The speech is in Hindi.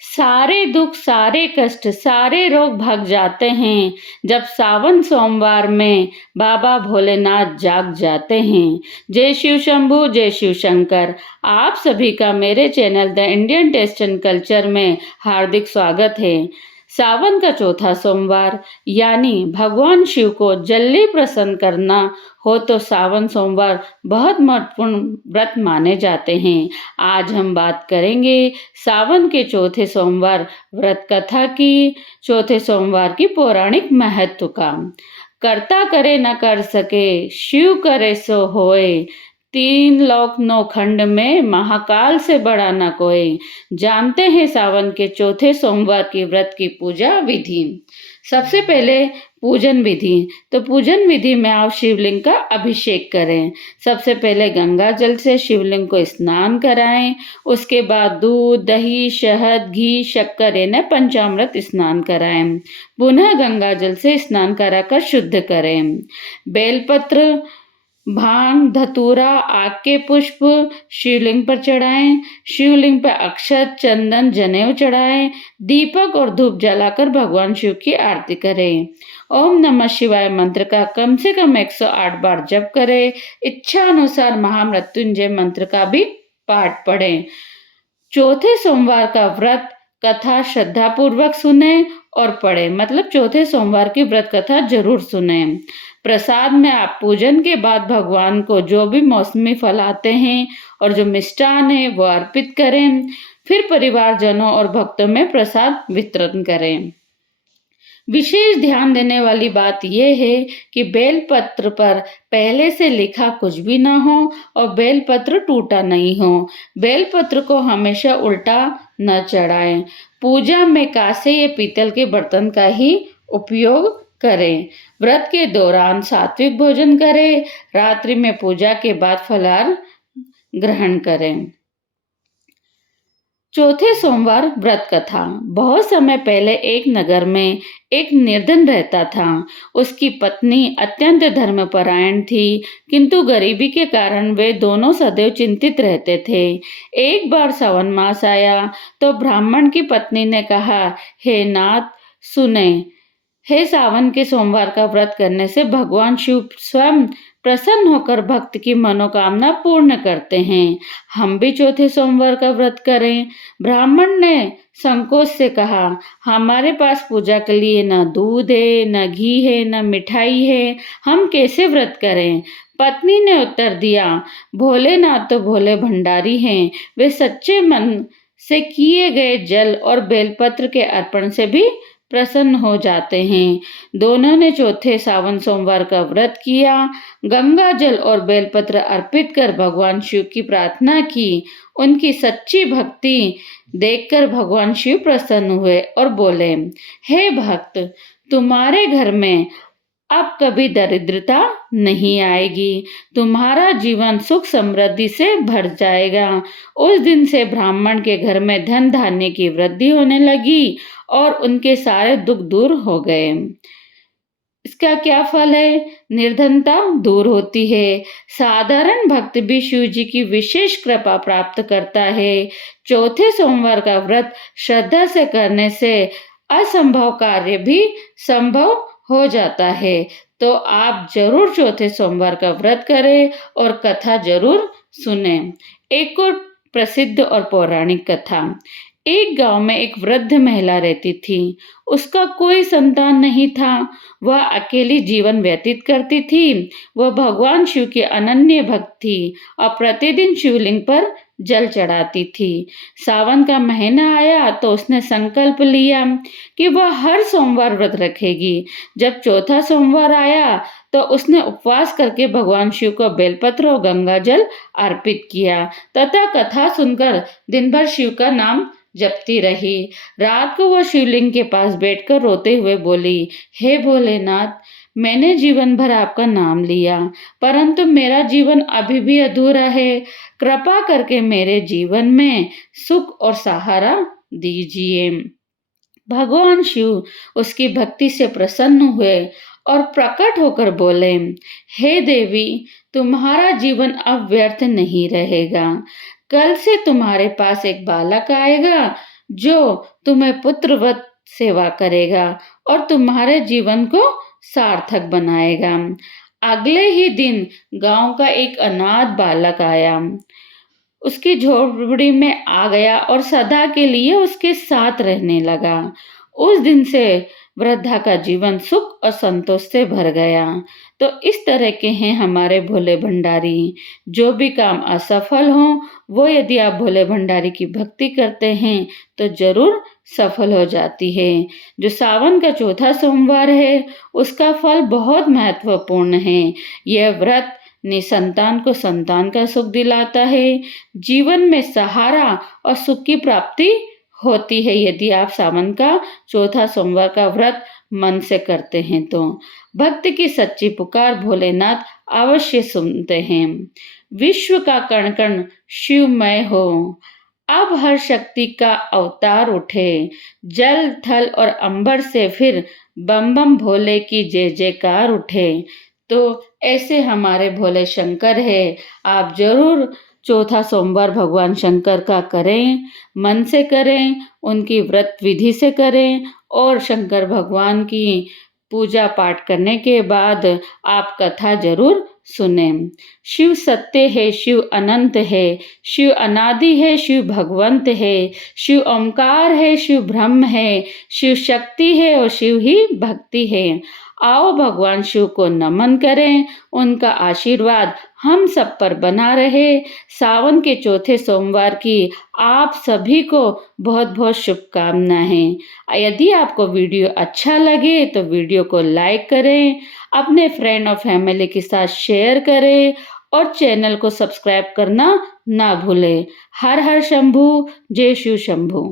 सारे दुख, सारे कष्ट, सारे रोग भाग जाते हैं जब सावन सोमवार में बाबा भोलेनाथ जाग जाते हैं। जय शिव शंभू, जय शिव शंकर। आप सभी का मेरे channel the Indian taste and culture में हार्दिक स्वागत है। सावन का चौथा सोमवार यानी भगवान शिव को जल्दी प्रसन्न करना हो तो सावन सोमवार बहुत महत्वपूर्ण व्रत माने जाते हैं। आज हम बात करेंगे सावन के चौथे सोमवार व्रत कथा की, चौथे सोमवार की पौराणिक महत्व का। करता करे न कर सके, शिव करे सो होए, तीन लोक नौ खंड में महाकाल से बड़ा न कोई। जानते हैं सावन के चौथे सोमवार की व्रत की पूजा विधि। सबसे पहले पूजन विधि। तो पूजन विधि में आप शिवलिंग का अभिषेक करें। सबसे पहले गंगा जल से शिवलिंग को स्नान कराएं। उसके बाद दूध, दही, शहद, घी, शक्कर यानी पंचामृत स्नान कराएं। पुनः गंगा जल से स्नान कराकर शुद्ध करें। बेलपत्र, भांग, धतूरा, आक के पुष्प शिवलिंग पर चढ़ाएं। शिवलिंग पर अक्षत, चंदन, जनेऊ चढ़ाएं। दीपक और धूप जलाकर भगवान शिव की आरती करें। ओम नमः शिवाय मंत्र का कम से कम 108 बार जप करें। इच्छा अनुसार महामृत्युंजय मंत्र का भी पाठ पढ़ें। चौथे सोमवार का व्रत कथा श्रद्धा पूर्वक सुने और पढ़े। मतलब चौथे सोमवार की व्रत कथा जरूर सुने। प्रसाद में आप पूजन के बाद भगवान को जो भी मौसमी फल आते हैं और जो मिष्टान है वो अर्पित करें। फिर परिवारजनों और भक्तों में प्रसाद वितरण करें। विशेष ध्यान देने वाली बात यह है कि बेलपत्र पर पहले से लिखा कुछ भी ना हो और बेलपत्र टूटा नहीं हो। बेलपत्र को हमेशा उल्टा न चढ़ाएं। पूजा में कांसे या पीतल के बर्तन का ही उपयोग करें। व्रत के दौरान सात्विक भोजन करें। रात्रि में पूजा के बाद फलाहार ग्रहण करें। चौथे सोमवार व्रत कथा। बहुत समय पहले एक नगर में एक निर्धन रहता था। उसकी पत्नी अत्यंत धर्मपरायण थी, किंतु गरीबी के कारण वे दोनों सदैव चिंतित रहते थे। एक बार सावन मास आया तो ब्राह्मण की पत्नी ने कहा, हे नाथ सुने, हे सावन के सोमवार का व्रत करने से भगवान शिव स्वयं प्रसन्न होकर भक्त की मनोकामना पूर्ण करते हैं। हम भी चौथे सोमवार का व्रत करें। ब्राह्मण ने संकोच से कहा, हमारे पास पूजा के लिए न दूध है, न घी है, न मिठाई है, हम कैसे व्रत करें। पत्नी ने उत्तर दिया, भोलेनाथ तो भोले भंडारी हैं, वे सच्चे मन से किए गए जल और बेलपत्र के अर्पण से भी प्रसन्न हो जाते हैं। दोनों ने चौथे सावन सोमवार का व्रत किया। गंगा जल और बेलपत्र अर्पित कर भगवान शिव की प्रार्थना की। उनकी सच्ची भक्ति देखकर भगवान शिव प्रसन्न हुए और बोले, हे भक्त, तुम्हारे घर में अब कभी दरिद्रता नहीं आएगी। तुम्हारा जीवन सुख समृद्धि से भर जाएगा। उस दिन से ब्राह्मण के घर में धन धान्य की वृद्धि होने लगी और उनके सारे दुख दूर हो गए। इसका क्या फल है? निर्धनता दूर होती है। साधारण भक्त भी शिव जी की विशेष कृपा प्राप्त करता है। चौथे सोमवार का व्रत श्रद्धा से करने से असंभव कार्य भी संभव हो जाता है। तो आप जरूर चौथे सोमवार का व्रत करें और कथा जरूर सुने। एक और प्रसिद्ध और पौराणिक कथा। एक गांव में एक वृद्ध महिला रहती थी। उसका कोई संतान नहीं था। वह अकेली जीवन व्यतीत करती थी। वह भगवान शिव की अनन्य भक्त थी और प्रतिदिन शिवलिंग पर जल चढ़ाती थी। सावन का महीना आया तो उसने संकल्प लिया कि वह हर सोमवार व्रत रखेगी। जब चौथा सोमवार आया तो उसने उपवास करके भगवान शिव को बेलपत्र और गंगा जल अर्पित किया तथा कथा सुनकर दिन भर शिव का नाम जपती रही। रात को वह शिवलिंग के पास बैठकर रोते हुए बोली, हे भोलेनाथ, मैंने जीवन भर आपका नाम लिया, परंतु मेरा जीवन अभी भी अधूरा है। कृपा करके मेरे जीवन में सुख और सहारा दीजिए। भगवान शिव उसकी भक्ति से प्रसन्न हुए और प्रकट होकर बोले, हे देवी, तुम्हारा जीवन अब व्यर्थ नहीं रहेगा। कल से तुम्हारे पास एक बालक आएगा जो तुम्हें पुत्रवत सेवा करेगा और तुम्हारे जीवन को सार्थक बनाएगा। अगले ही दिन गांव का एक अनाथ बालक आया, उसकी झोपड़ी में आ गया और सदा के लिए उसके साथ रहने लगा। उस दिन से वृद्धा का जीवन सुख और संतोष से भर गया। तो इस तरह के हैं हमारे भोले भंडारी। जो भी काम असफल हो, वो यदि आप भोले भंडारी की भक्ति करते हैं तो जरूर सफल हो जाती है। जो सावन का चौथा सोमवार है, उसका फल बहुत महत्वपूर्ण है। यह व्रत निसंतान को संतान का सुख दिलाता है, जीवन में सहारा और सुख की प्राप्ति होती है यदि आप सावन का चौथा सोमवार का व्रत मन से करते हैं तो। भक्त की सच्ची पुकार भोलेनाथ अवश्य सुनते हैं। विश्व का कण कण शिवमय हो, अब हर शक्ति का अवतार उठे, जल थल और अंबर से फिर बम बम भोले की जय जयकार उठे। तो ऐसे हमारे भोले शंकर है। आप जरूर चौथा सोमवार भगवान शंकर का करें, मन से करें, उनकी व्रत विधि से करें और शंकर भगवान की पूजा पाठ करने के बाद आप कथा जरूर सुने। शिव सत्य है, शिव अनंत है, शिव अनादि है, शिव भगवंत है, शिव ओंकार है, शिव ब्रह्म है, शिव शक्ति है और शिव ही भक्ति है। आओ भगवान शिव को नमन करें, उनका आशीर्वाद हम सब पर बना रहे। सावन के चौथे सोमवार की आप सभी को बहुत बहुत शुभकामनाएं। यदि आपको वीडियो अच्छा लगे तो वीडियो को लाइक करें, अपने फ्रेंड और फैमिली के साथ शेयर करें और चैनल को सब्सक्राइब करना ना भूलें। हर हर शंभू, जय शिव शंभू।